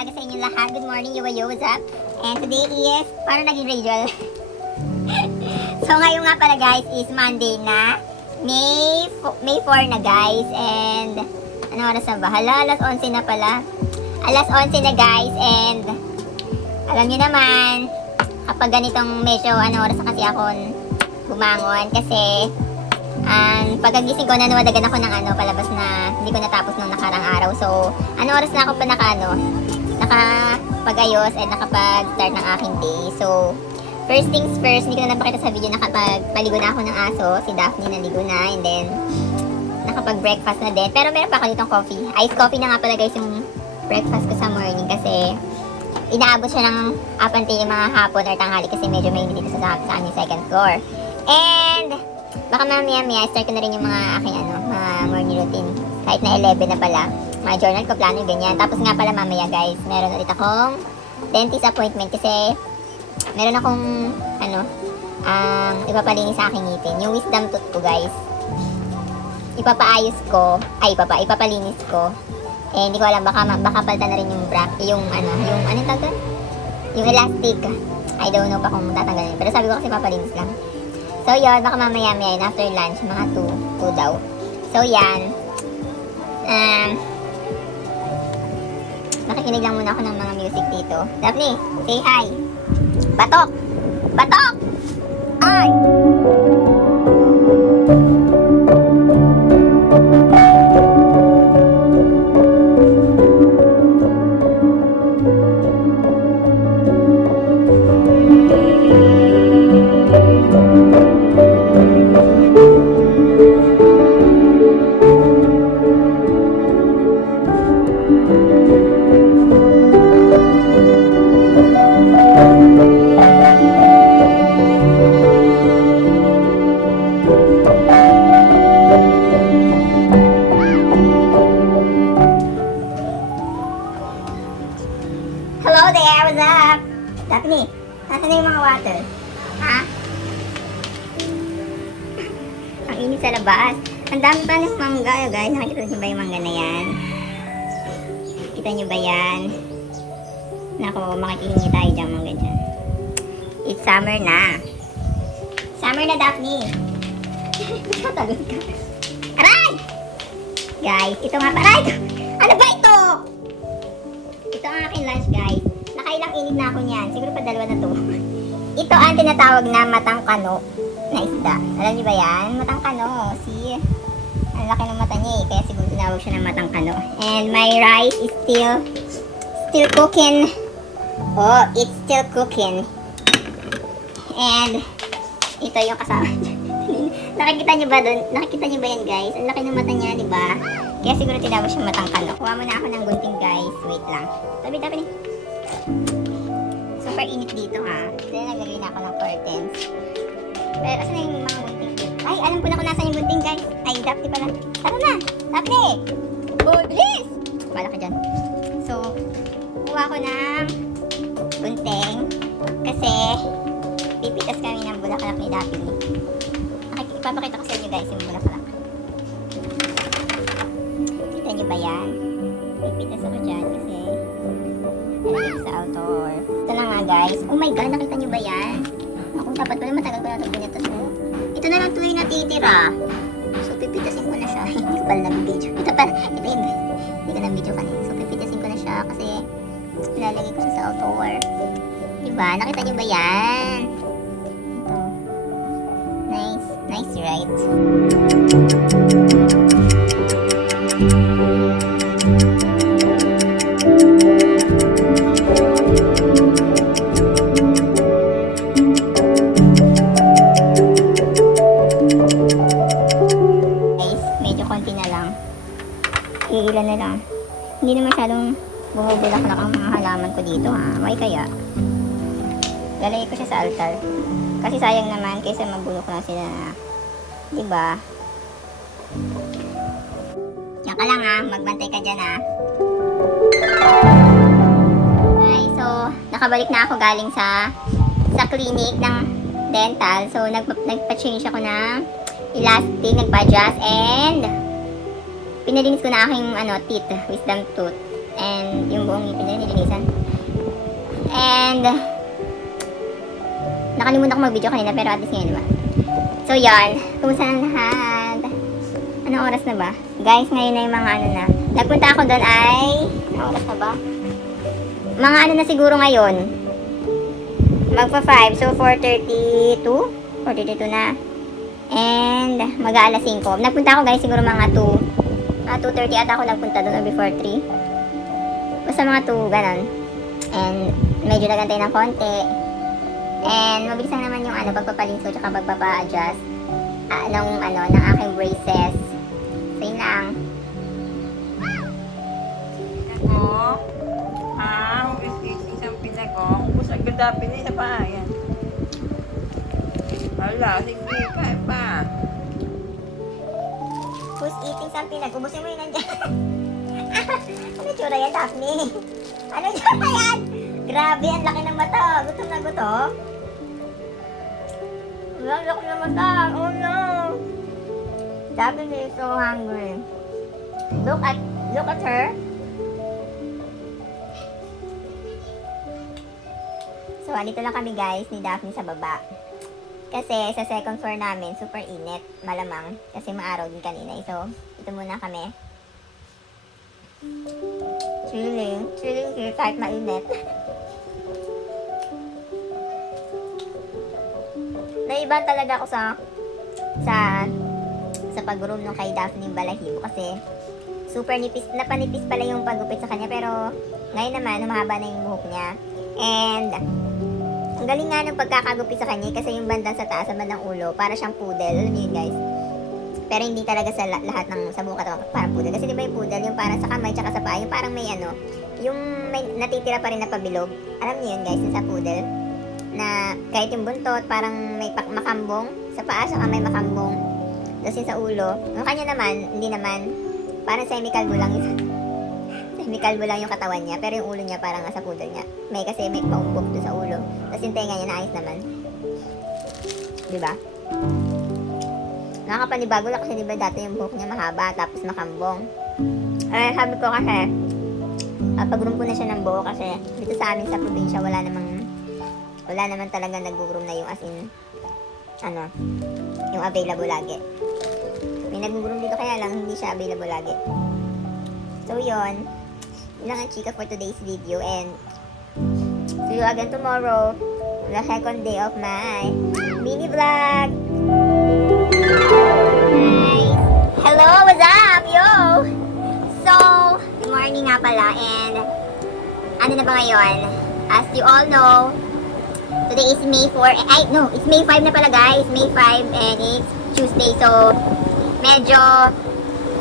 umaga sa inyo lahat. Good morning, yo, what's up? And today is, parang naging ritual. So ngayon nga pala guys is Monday na. May 4 na guys. And ano oras na ba? Hala, alas 11 na pala. Alas 11 na guys. And alam niyo naman, kapag ganitong medyo ano oras na kasi ako bumangon. Kasi pagkagising ko, nanuwadagan ako ng palabas na hindi ko natapos nung nakarang araw. So, ano oras na ako pa nakapag-ayos and nakapag-start ng aking day. So, first things first, hindi ko na napakita sa video, nakapag-paligo na ako ng aso. Si Daphne naligo na, and then nakapag-breakfast na din. Pero meron pa ako ditong coffee. Iced coffee na nga pala guys yung breakfast ko sa morning kasi inaabot siya ng up until yung mga hapon or tanghali kasi medyo mainit dito sa aming second floor. And baka mamaya start ko na rin yung mga aking mga morning routine. Kahit na 11 na pala. Mga journal ko, plano, ganyan. Tapos nga pala mamaya guys, meron ulit akong dentist appointment kasi meron akong ipapalinis sa aking ngipin. Yung wisdom tooth ko guys. Ipapalinis ko. Eh hindi ko alam, baka palitan na rin yung anong tawag doon? Yung elastic. I don't know pa kung tatanggalin. Pero sabi ko kasi papalinis lang. So yun, baka mamaya yun, after lunch, mga 2 daw. So yan. Nakikinig lang muna ako ng mga music dito. Daphne, say hi. Batok! Batok! Ay! Hello there, what's up? Daphne, nasa na yung mga water? Ha? Ang init sa labas. Ang dami pa ng mangga, guys. Nakikita niyo ba yung mangga na yan? Kita niyo ba yan? Nako, makikihingi tayo dyan mangga dyan. It's summer na. Summer na, Daphne. Tatagod ka. Aray! Guys, ito nga pa. Aray! Ano ba ito? Ito ang aking lunch guys. Nakailang init na ako niyan. Siguro pa 2 na to. Ito ang tinatawag na matang kano na isda. Alam niyo ba yan? Matang kano. See? Ang laki ng mata niya eh. Kaya siguro tinawag siya ng matang kano. And my rice is still cooking. Oh, it's still cooking. And ito yung kasama. Nakikita niyo ba doon? Nakikita niyo ba yan guys? Ang laki ng mata niya, di ba? Kaya siguro tinawag siya matang kano. Kuha muna ako ng gunting guys. Wait lang. Tabi ni. Super init dito ha. Then naglagay na ako ng curtains. Pero asan na yung mga gunting dito? Ay, alam ko na kung nasan yung gunting guys. Ay, Daphne pala. Tara na! Daphne! Boy, bilis! Bala ka dyan. So, kuha ko ng gunting. Kasi, pipitas kami ng bulaklak ni Daphne. Ipapakita ko sa inyo guys yung bulaklak. Kita nyo ba yan? Pipitas ako dyan kasi nalagay ko sa outdoor. Ito na nga guys. Oh my god, nakita nyo ba yan? Ako, dapat pala matagal ko na ito pinatas mo. Ito na lang tuloy natitira. So, pipitasin ko na siya. Hindi ko pala nag-video. Ito yun. Hindi ko nag-video kanina. So, pipitasin ko na siya kasi ilalagay ko siya sa outdoor. Diba? Nakita nyo ba yan? Ito. Nice. Nice, right? Iilan na lang. Hindi na masyadong bumubulaklak ang mga halaman ko dito ha. Why kaya? Lalagay ko siya sa altar. Kasi sayang naman kaysa mabulok na sila na. Diba? Diyan ka lang ha. Magbantay ka dyan ha. Okay, so nakabalik na ako galing sa clinic ng dental. So nagpa-change ako ng elastic, nagpa-adjust, and pinalinis ko na aking teeth, wisdom tooth. And yung buong ngipin nila nilinisan. And nakalimutan ko mag-video kanina pero at least ngayon, diba? So yan, kumusta ang lahat? Anong oras na ba? Guys, ngayon na yung mga ano na. Nagpunta ako doon ay, anong oras na ba? Mga ano na siguro ngayon. Magpa 5, so 4:32. 4:32 na. And mag-aalas 5. Nagpunta ako guys siguro mga 2:30 ata ako nagpunta doon or before 3. Basta mga 2, ganon. And medyo nagantay ng konti. And mabilis lang naman yung ano, pagpapalinso tsaka pagpapa-adjust ng aking braces. So yun lang. Ako, isang pinago. Kung sa gadapin niya pa, yan. Hala, sige, kaya pa. Who's eating something? Ubusin mo yun nandiyan. Ano tsura yan, Daphne? Ano tsura yan? Grabe, ang laki ng mata. Gutom na gutom. Ang laki ng mata. Oh no. Daphne is so hungry. Look at her. So, andito lang kami guys ni Daphne sa baba. Kasi sa second floor namin, super init. Malamang. Kasi maaraw din kanina. So, ito muna kami. Chilling here kahit mainit. Naiban talaga ako sa pag-room nung kay Daphne Balahibo kasi super nipis, napanipis pala yung paggupit sa kanya pero ngayon naman humahaba na yung buhok niya. And ang galing nga ng pagkakagupit sa kanya kasi yung bandang sa taas, sa bandang ulo, para siyang poodle. Alam niyo yun guys? Pero hindi talaga sa lahat ng sa buong katawan parang poodle. Kasi di ba yung poodle, yung parang sa kamay tsaka sa paa, yung parang may ano, yung may natitira pa rin na pabilog. Alam niyo yun guys, yung sa poodle. Na kahit yung buntot, parang may makambong. Sa paa, saka may makambong. Tapos yung sa ulo. Yung kanya naman, hindi naman. Parang semi-calvo lang yun. Semi-calvo lang yung katawan niya. Pero yung ulo niya parang nasa poodle niya. May kasi may paumbok doon sa ulo. Tapos yung tenga niya naayos naman. Diba? Nakakapanibago lang kasi diba dati yung buhok niya mahaba tapos makambong. Eh, sabi ko kasi, pag-groom ko na siya ng buo kasi dito sa amin sa probinsya wala naman talaga nag-groom na yung as in, ano, yung available lagi. May nag-groom dito kaya lang hindi siya available lagi. So yun, yun lang ang chika for today's video and see you again tomorrow, the second day of my mini vlog. Nice. Hello, what's up, yo? So, good morning nga pala and ano na ba ngayon? As you all know, today is May 4. It's May 5 na pala guys. May 5 and it's Tuesday. So, medyo,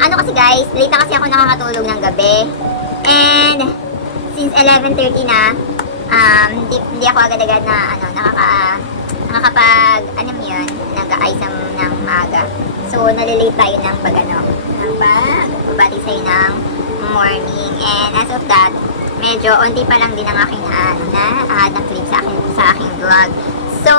ano kasi guys, late na kasi ako nakakatulog ng gabi. And, since 11:30 na, hindi ako agad-agad na, nakakapag, ano mo yun, nag-aayos ng maaga. So, nalilate tayo ng pagbabati sa'yo ng morning. And as of that, medyo onti pa lang din ang aking na-add na clip sa aking vlog. So,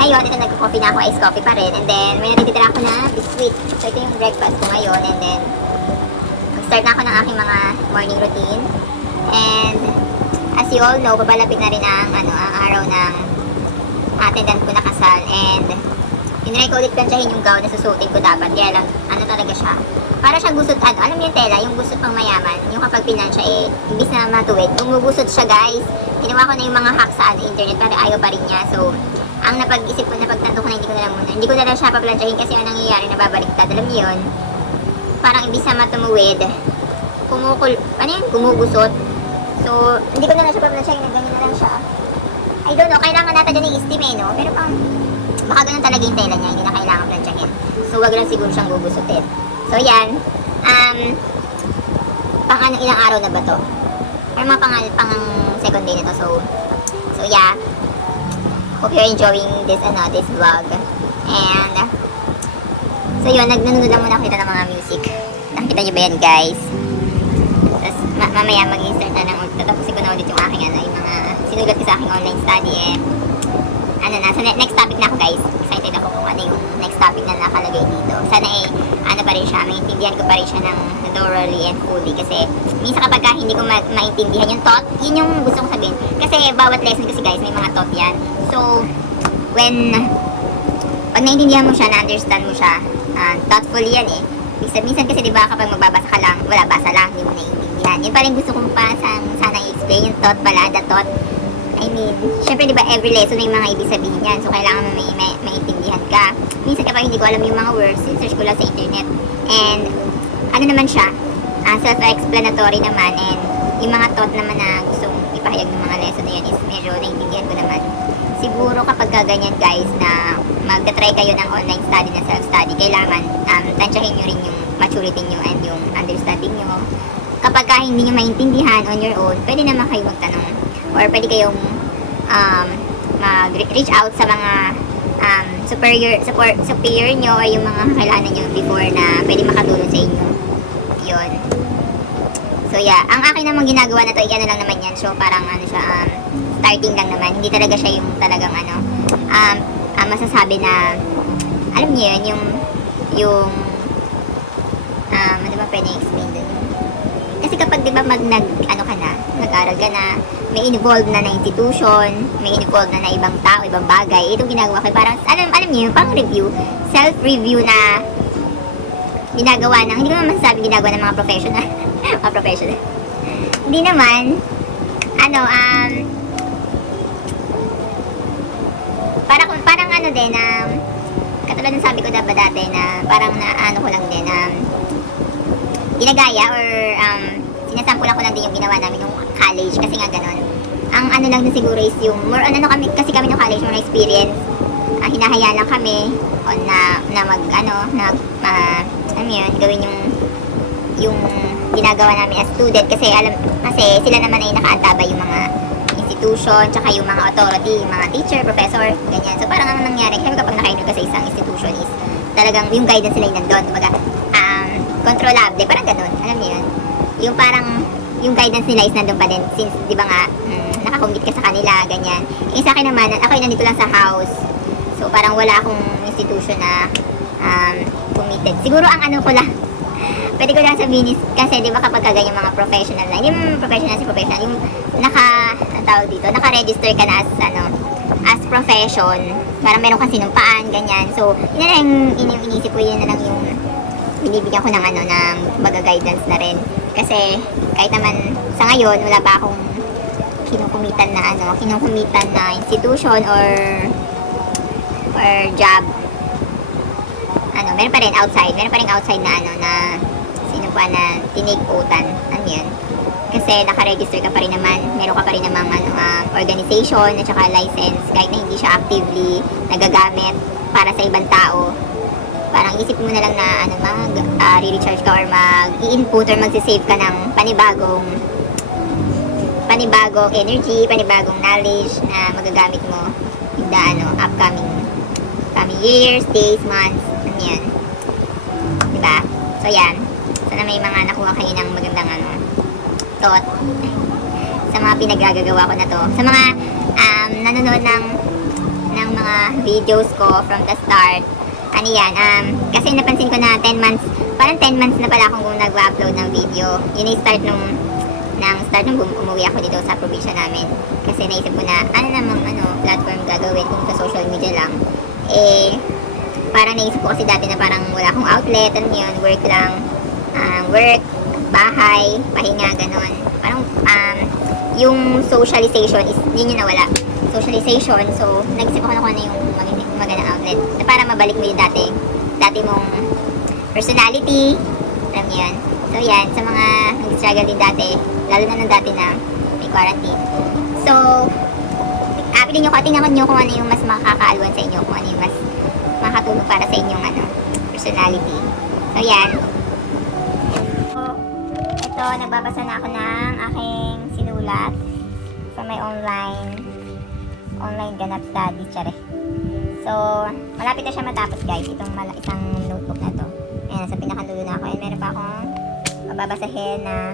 ngayon, ito nagko-coffee na ako, iced coffee pa rin. And then, may natitira ako na biscuit. So, ito yung breakfast ko ngayon. And then, mag-start na ako ng aking mga morning routine. And, as you all know, papalapit na rin ang araw ng attendant ko na kasal. And, tinry ko ulit plansyahin yung gown na susutin ko dapat. Kaya lang, talaga siya. Para siyang gusot, alam niyo yung tela, yung gusot pang mayaman. Yung kapag pinansya, ibis na matuwid. Gumugusot siya, guys. Ginawa ko na yung mga hack sa internet, pero ayaw pa rin niya. So, ang napag-isip ko, napagtanto ko na hindi ko na lang siya paplansyahin kasi ang nangyayari, nababaliktad. Alam niyo yun? Parang ibis na matumuwid. Gumugusot. So, hindi ko na lang siya paplansyahin, ganyan na lang siya. I don't know, kailangan natin dyan yung steam no? Pero baka ganun talaga yung tela niya, hindi na kailangan plansyahin. So, wag lang siguro siyang gugusutin. So, yan. Ilang araw na ba to? Or mga pang second day na to. So yeah. Hope you're enjoying this vlog. And, so yun, nanonood lang muna ako ng mga music. Nakikita nyo ba yan, guys? Tapos, mamaya mag-insert na tatapusin ko na ulit yung aking yung mga sinulat ko sa aking online study ano na, sa next topic na ako guys. Excited ako kung ano yung next topic na nakalagay dito. Sana ano pa rin siya, maintindihan ko pa rin siya ng thoroughly and fully. Kasi minsan kapag hindi ko maintindihan yung thought, yun yung gusto kong sabihin. Kasi bawat lesson kasi guys, may mga thought yan. So, pag naintindihan mo siya, na-understand mo siya, thoughtfully yan eh. Minsan kasi diba kapag magbabasa ka lang, wala, basa lang, hindi mo naiintindihan. Yun pa rin gusto kong pa sana i-explain yung thought pala, the thought. I mean, syempre diba every lesson may mga ibig sabihin yan. So kailangan mo maintindihan ka. Minsan kapag hindi ko alam yung mga words, search ko lang sa internet. And ano naman siya, self-explanatory naman. And yung mga thought naman na gustong ipahayag ng mga lesson na yun is medyo naintindihan ko naman. Siguro kapag ganyan guys na magta-try kayo ng online study na self-study, kailangan tansyahin nyo rin yung maturity nyo and yung understanding nyo. Kapag hindi nyo maintindihan on your own, pwede naman kayo magtanong or pwede kayong mag-reach out sa mga superior nyo or yung mga kailangan nyo before na pwede makatulong sa inyo. Yun. So yeah, ang akin namang ginagawa na to, ano lang naman yan. So parang ano siya, starting lang naman. Hindi talaga siya yung talagang masasabi na, alam niyo yun, ano ba pwede explain dun? Kasi kapag diba nag-aral ka na, may involved na institution, may involved na ibang tao, ibang bagay, itong ginagawa ko, parang, alam niyo yun, pang review, self-review na ginagawa ng, hindi ko naman masasabi ginagawa ng mga professional, mga professional. Hindi naman, parang ano din, katulad ng sabi ko diba dati na parang ko lang din, ginagaya or sinasampulan ko lang din yung ginawa namin nung college kasi nga ganon. Ang ano lang din siguro is yung more on kasi kami nung college more experience, hinahaya lang kami on na gawin yung ginagawa namin as student kasi sila naman ay nakaantabay yung mga institution tsaka yung mga authority, yung mga teacher, professor, ganyan. So parang ang nangyari kapag naka-enroll ka sa isang institution is talagang yung guidance nila yung nandun, kumbaga controllable, parang ganun, alam niyo yun, yung parang yung guidance nila is nandun pa din since di ba nga nakakommit ka sa kanila, ganyan. Sa akin naman, ako ay nandito lang sa house, so parang wala akong institution na committed. Siguro ang ko lang pwede ko lang sabihin is, kasi di ba kapag ganyan mga professional na, yung professional, yung naka-register ka na as profession, parang meron kang sinumpaan, ganyan. So, yun na lang yung inisip ko, yun na lang yung binibigyan ko ng ng guidance na rin. Kasi, kahit naman sa ngayon, wala pa akong kinukumitan na institution or job. Meron pa rin outside na na sinumpaan na tinake-utan. Ano yan? Kasi naka-register ka pa rin naman, meron ka pa rin namang organization at saka license kahit na hindi siya actively nagagamit para sa ibang tao. Parang isip mo na lang na re-recharge ka or mag-i-input or mag-save ka ng panibagong energy, panibagong knowledge na magagamit mo in the upcoming years, days, months, yan. Diba? So yan. Sana may mga nakuha kayo ng magandang thought sa mga pinagagagawa ko na to. Sa mga nanonood ng mga videos ko from the start, kasi napansin ko na 10 months na pala akong nag-upload ng video. Yun ay start nung umuwi ako dito sa probinsya namin. Kasi naisip ko na, platform gagawin kung sa social media lang. Parang naisip ko kasi dati na parang wala akong outlet, work lang, work, bahay, pahinga, ganon. Parang, yung socialization is, yun yung nawala. Socialization, so, nag-isip ako na kung ano yung magandang outlet. Na para mabalik mo yung dati mong personality, alam niyo yan. So, yan, sa mga nag-struggle din dati, lalo na nung dati na may quarantine. So, tingnan nyo kung ano yung mas makakaalwan sa inyo, kung ano yung mas makatulong para sa inyong personality. So, yan. So, ito, nagbabasa na ako ng aking sinulat sa may online ganap study, tsare. So, malapit na siya matapos guys, itong isang notebook na to. Ayan, sa pinakadulo na ako. And meron pa akong mababasahin na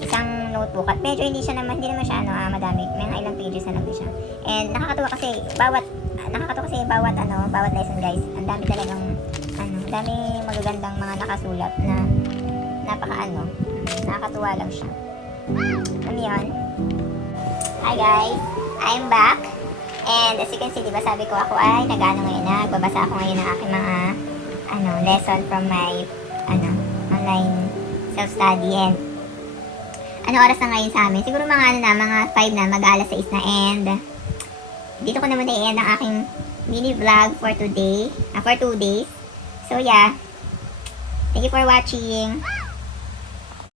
isang notebook. At medyo hindi naman siya madami. May ilang pages na lang siya. And nakakatuwa kasi bawat nakakatuwa kasi bawat lesson guys. Ang dami talagang, ang dami magagandang mga nakasulat na nakakatuwa lang siya. Alam mo yun? Hi guys! I'm back. And as you can see, diba sabi ko ako ay nagbabasa ako ngayon ng aking mga lesson from my online self-study. And ano oras na ngayon sa amin? Siguro mga 5 na, mag-alas 6 na. And dito ko naman i-end ang aking mini vlog for today, for 2 days. So yeah, thank you for watching.